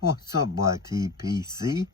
What's up, YTPC?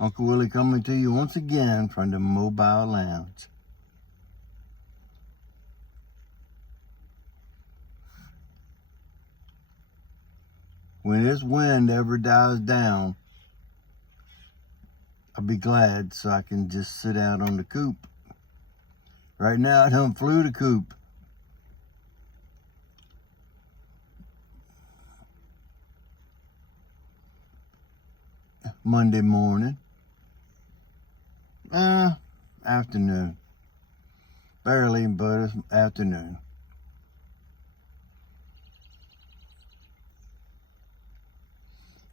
Uncle Willie coming to you once again from the Mobile Lounge. When this wind ever dies down, I'll be glad so I can just sit out on the coop. Right now, I done flew the coop. Monday morning. Afternoon. Barely, but it's afternoon.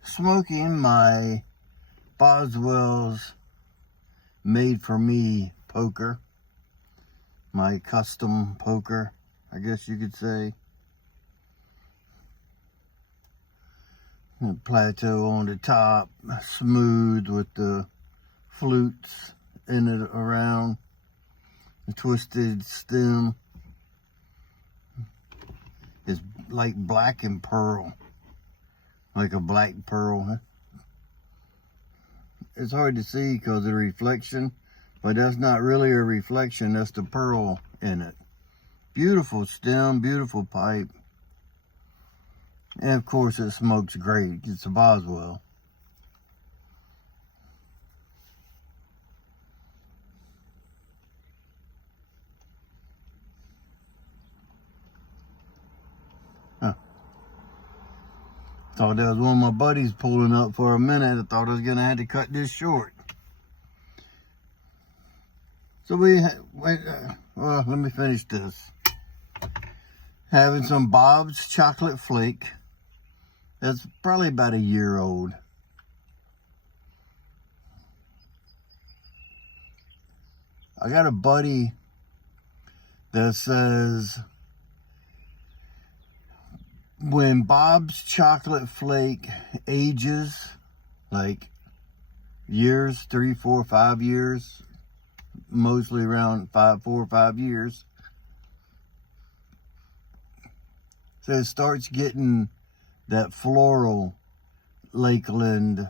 Smoking my Boswell's made for me poker. My custom poker, I guess you could say. Plateau on the top, smooth with the flutes in it around, the twisted stem. It's like black and pearl, like a black pearl. It's hard to see because of the reflection, but that's not really a reflection, that's the pearl in it. Beautiful stem, beautiful pipe. And of course it smokes great. It's a Boswell. Thought that was one of my buddies pulling up for a minute. I thought I was gonna have to cut this short. So well, let me finish this. Having some Bob's chocolate flake. That's probably about a year old. I got a buddy that says when Bob's chocolate flake ages, like years, 3, 4, 5 years, mostly around 4 or 5 years, so it starts getting that floral Lakeland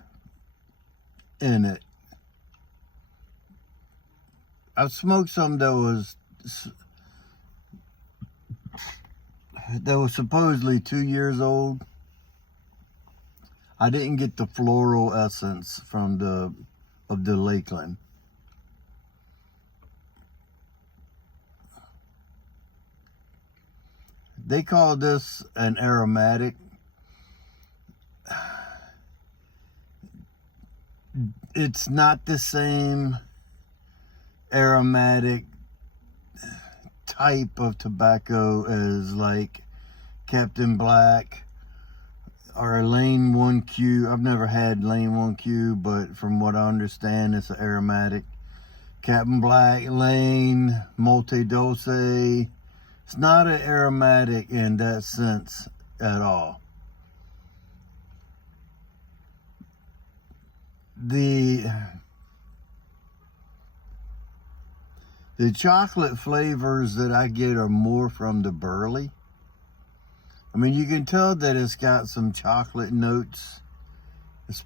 in it. I've smoked some that was supposedly 2 years old. I didn't get the floral essence from the Lakeland. They call this an aromatic. It's not the same aromatic type of tobacco as like Captain Black or Lane 1Q. I've never had Lane 1Q, but from what I understand, it's an aromatic. Captain Black, Lane, Multi-Dose. It's not an aromatic in that sense at all. The chocolate flavors that I get are more from the burley. I mean, you can tell that it's got some chocolate notes,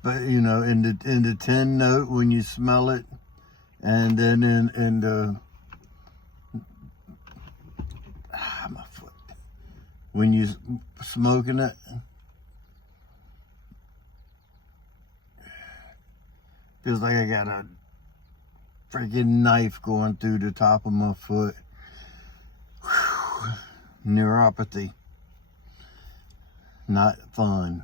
you know, in the tin note when you smell it, and then in the my foot when you smoking it. Feels like I got a freaking knife going through the top of my foot. Whew. Neuropathy. Not fun.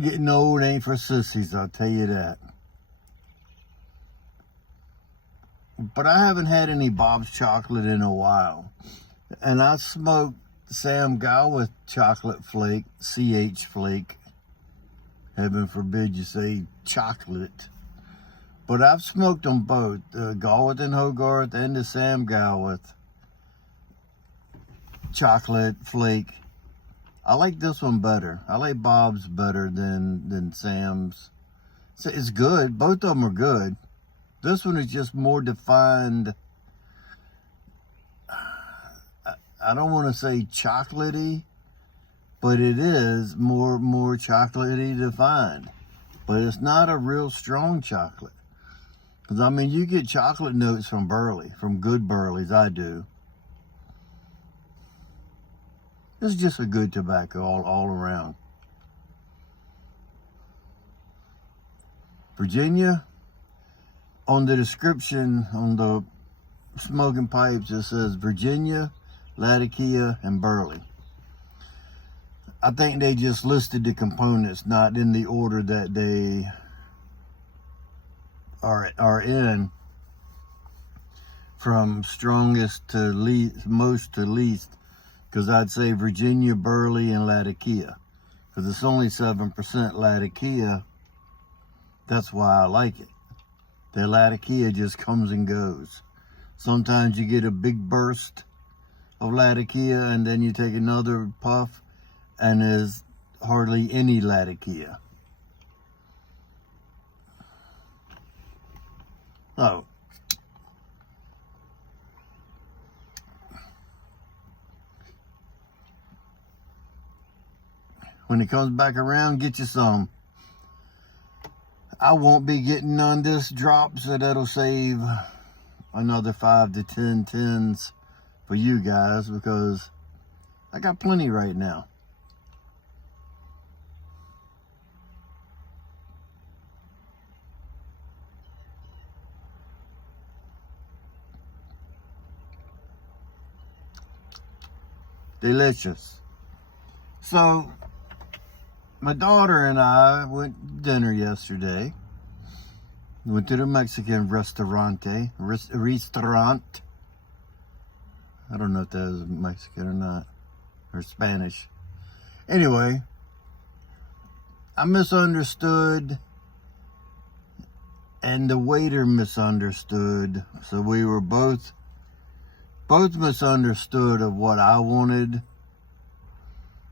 Getting old ain't for sissies, I'll tell you that. But I haven't had any Bob's chocolate in a while. And I smoked Sam Gowith chocolate flake, CH flake. Heaven forbid you say chocolate. But I've smoked them both, the Gowith and Hogarth and the Sam Gowith chocolate flake. I like this one better. I like Bob's better than Sam's. So it's good. Both of them are good. This one is just more defined I don't want to say chocolatey, but it is more chocolatey to find. But it's not a real strong chocolate. Because, I mean, you get chocolate notes from burley, from good burleys. I do. It's just a good tobacco all around. Virginia, on the description, on the smoking pipes, it says Virginia, Latakia, and burley. I think they just listed the components, not in the order that they are in, from strongest to least, most to least, because I'd say Virginia, burley, and Latakia, because it's only 7% Latakia. That's why I like it. The Latakia just comes and goes. Sometimes you get a big burst of Latakia, and then you take another puff, and there's hardly any Latakia. So, when it comes back around, get you some. I won't be getting none this drop, so that'll save another 5 to 10 tins for you guys, because I got plenty right now. Delicious. So, my daughter and I went to dinner yesterday. We went to the Mexican restaurant. I don't know if that is Mexican or not, or Spanish. Anyway, I misunderstood, and the waiter misunderstood. So we were both misunderstood of what I wanted.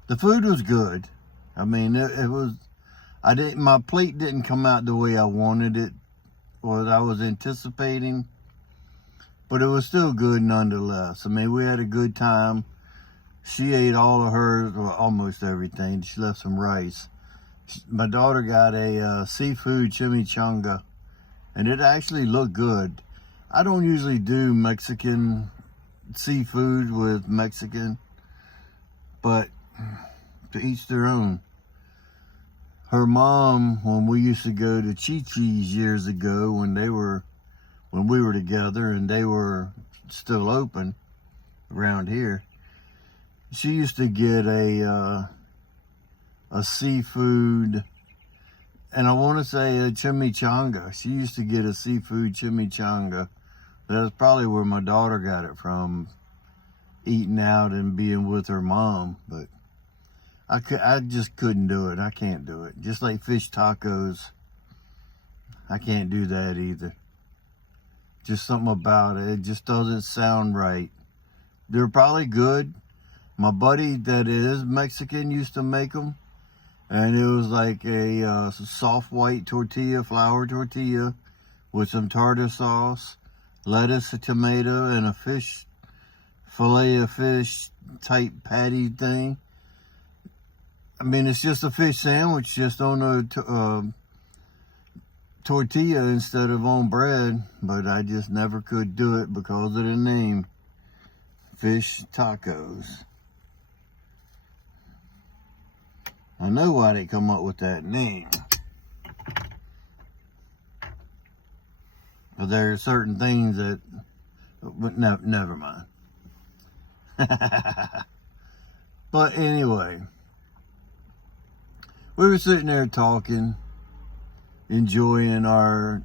The food was good. I mean, it was, my plate didn't come out the way I wanted it, what I was anticipating, but it was still good nonetheless. I mean, we had a good time. She ate all of hers, or almost everything. She left some rice. My daughter got a seafood chimichanga, and it actually looked good. I don't usually do Mexican seafood with Mexican, but to each their own. Her mom, when we used to go to Chi-Chi's years ago, when we were together and they were still open around here, she used to get a seafood, and I want to say a chimichanga. She used to get a seafood chimichanga. That's probably where my daughter got it from, eating out and being with her mom. But I just couldn't do it. I can't do it. Just like fish tacos, I can't do that either. Just something about it. It just doesn't sound right. They're probably good. My buddy that is Mexican used to make them, and it was like a soft white tortilla, flour tortilla, with some tartar sauce, lettuce, a tomato, and a fillet of fish type patty thing. I mean, it's just a fish sandwich, just on a tortilla instead of on bread, but I just never could do it because of the name, fish tacos. I know why they come up with that name. But there are certain things that, but no, never mind. But anyway, we were sitting there talking, enjoying our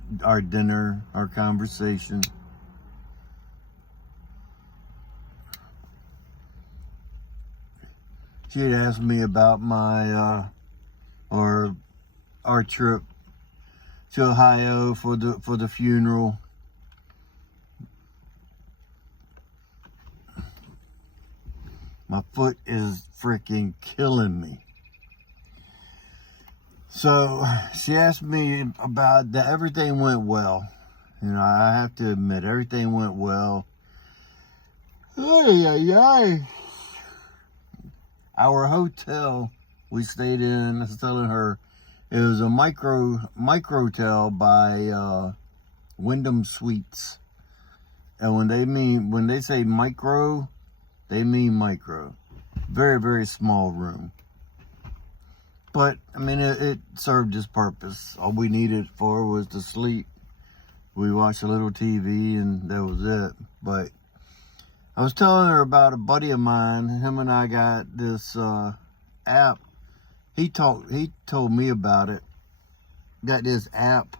dinner, our conversation. She had asked me about my our trip to Ohio for the funeral. My foot is freaking killing me. So she asked me about that. Everything went well. You know, I have to admit, everything went well. Ay, ay, ay. Our hotel we stayed in, I was telling her, it was a microtel by Wyndham Suites. And when they say micro, they mean micro. Very, very small room. But, I mean, it served its purpose. All we needed it for was to sleep. We watched a little TV and that was it. But I was telling her about a buddy of mine. Him and I got this app. He told me about it. Got this app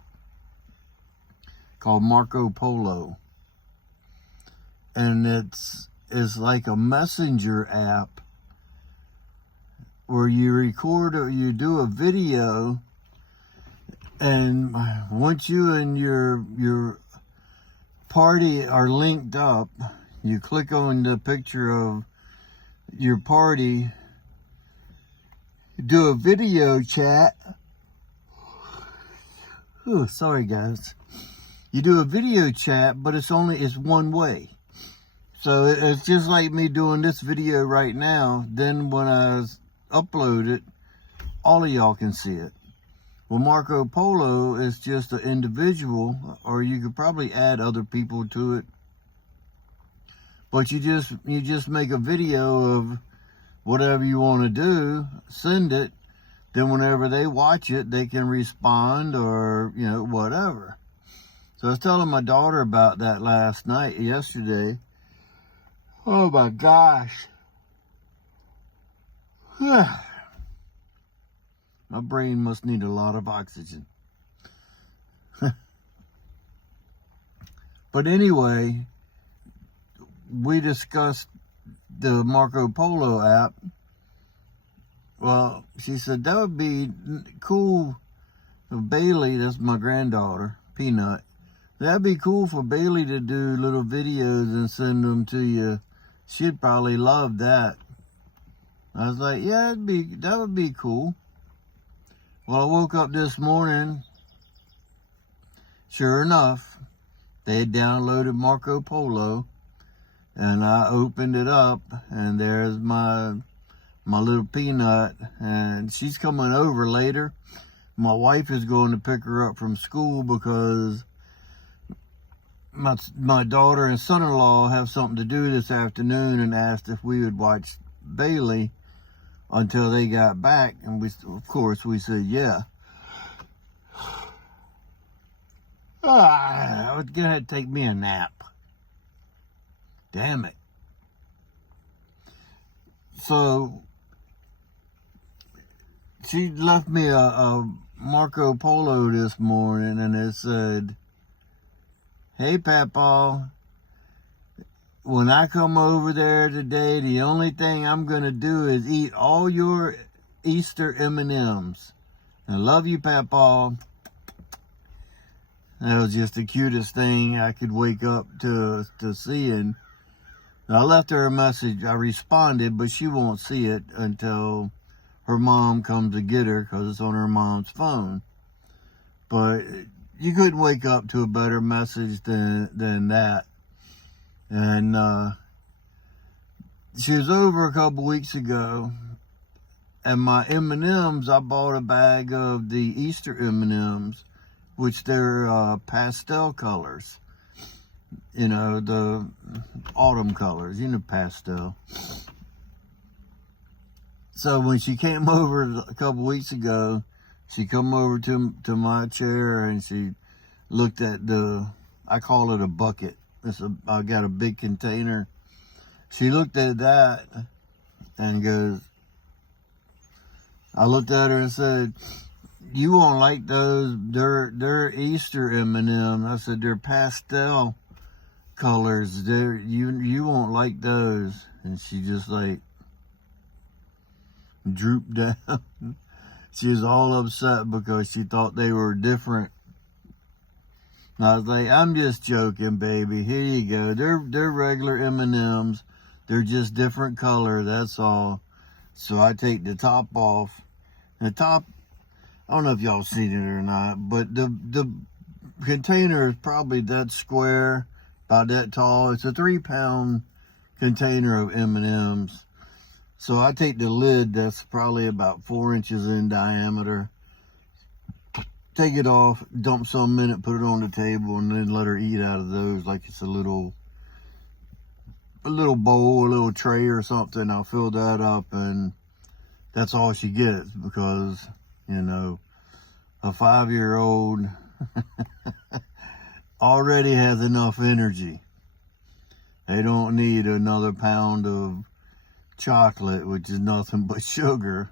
called Marko Polo. And it's like a messenger app where you record or you do a video, and once you and your party are linked up, you click on the picture of your party, do a video chat. Oh, sorry guys. You do a video chat, but it's one way. So it's just like me doing this video right now. Then when I upload it, all of y'all can see it. Well, Marko Polo is just an individual, or you could probably add other people to it. But you just make a video of whatever you want to do, send it. Then whenever they watch it, they can respond or, whatever. So I was telling my daughter about that yesterday. Oh my gosh. My brain must need a lot of oxygen. But anyway, we discussed the Marko Polo app. Well, she said that would be cool for Bailey, that's my granddaughter, Peanut. That'd be cool for Bailey to do little videos and send them to you. She'd probably love that. I was like, yeah, that would be cool. Well, I woke up this morning. Sure enough, they had downloaded Marko Polo, and I opened it up, and there's my little Peanut, and she's coming over later. My wife is going to pick her up from school because my daughter and son-in-law have something to do this afternoon, and asked if we would watch Bailey until they got back, and of course we said yeah. I was gonna take me a nap. Damn it. So she left me a Marko Polo this morning, and it said, "Hey, Papa, when I come over there today, the only thing I'm going to do is eat all your Easter M&Ms. I love you, Papa." That was just the cutest thing I could wake up to seeing. I left her a message. I responded, but she won't see it until her mom comes to get her, because it's on her mom's phone. But you couldn't wake up to a better message than that. And she was over a couple weeks ago, and my M&Ms, I bought a bag of the Easter M&Ms, which they're pastel colors. The autumn colors, pastel. So when she came over a couple weeks ago, she come over to my chair, and she looked at I call it a bucket. I got a big container. She looked at that and goes, I looked at her and said, "You won't like those. They're Easter M&Ms." I said, "They're pastel colors. You won't like those." And she just like drooped down. She was all upset because she thought they were different. And I was like, "I'm just joking, baby. Here you go. They're regular M&Ms. They're just different color, that's all." So I take the top off. The top, I don't know if y'all seen it or not, but the container is probably that square, about that tall. It's a 3-pound container of M&Ms. So I take the lid that's probably about 4 inches in diameter, take it off, dump some in it, put it on the table, and then let her eat out of those like it's a little bowl, a little tray or something. I'll fill that up, and that's all she gets, because, you know, a 5-year-old already has enough energy. They don't need another pound of chocolate, which is nothing but sugar.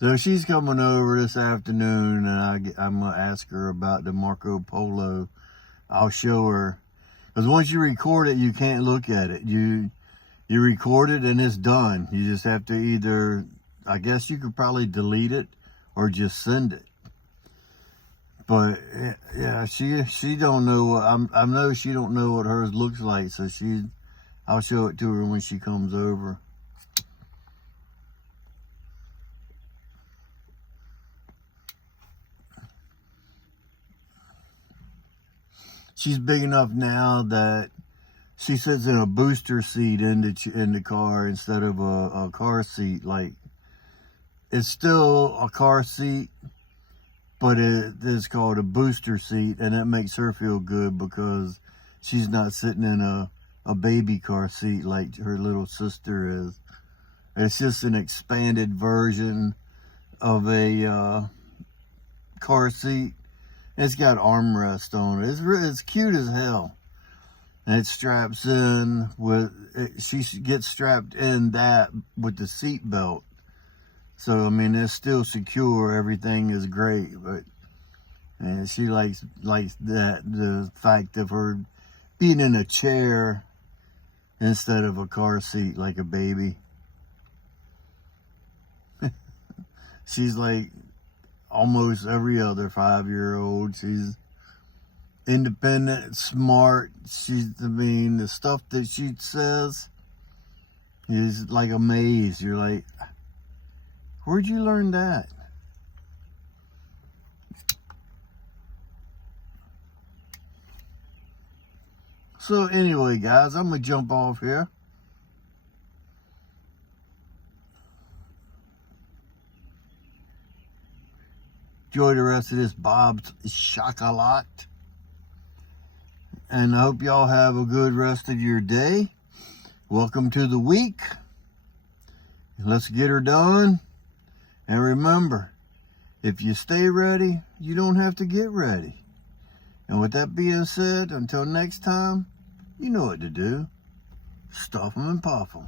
So she's coming over this afternoon, and I'm going to ask her about the Marko Polo. I'll show her. Because once you record it, you can't look at it. You record it and it's done. You just have to either, I guess you could probably delete it or just send it. But yeah, she don't know. I know she don't know what hers looks like, so I'll show it to her when she comes over. She's big enough now that she sits in a booster seat in the car instead of a car seat. Like, it's still a car seat, but it is called a booster seat, and that makes her feel good because she's not sitting in a baby car seat like her little sister is. It's just an expanded version of a car seat. It's got armrest on it. It's cute as hell. And it straps in she gets strapped in that with the seat belt. So, I mean, it's still secure. Everything is great. And she likes that, the fact of her being in a chair instead of a car seat like a baby. She's like almost every other 5-year-old. She's independent, smart. The stuff that she says is like a maze. You're like, where'd you learn that? So anyway, guys, I'm gonna jump off here. Enjoy the rest of this Bob's Chocolat. And I hope y'all have a good rest of your day. Welcome to the week. Let's get her done. And remember, if you stay ready, you don't have to get ready. And with that being said, until next time, you know what to do. Stuff them and pop them.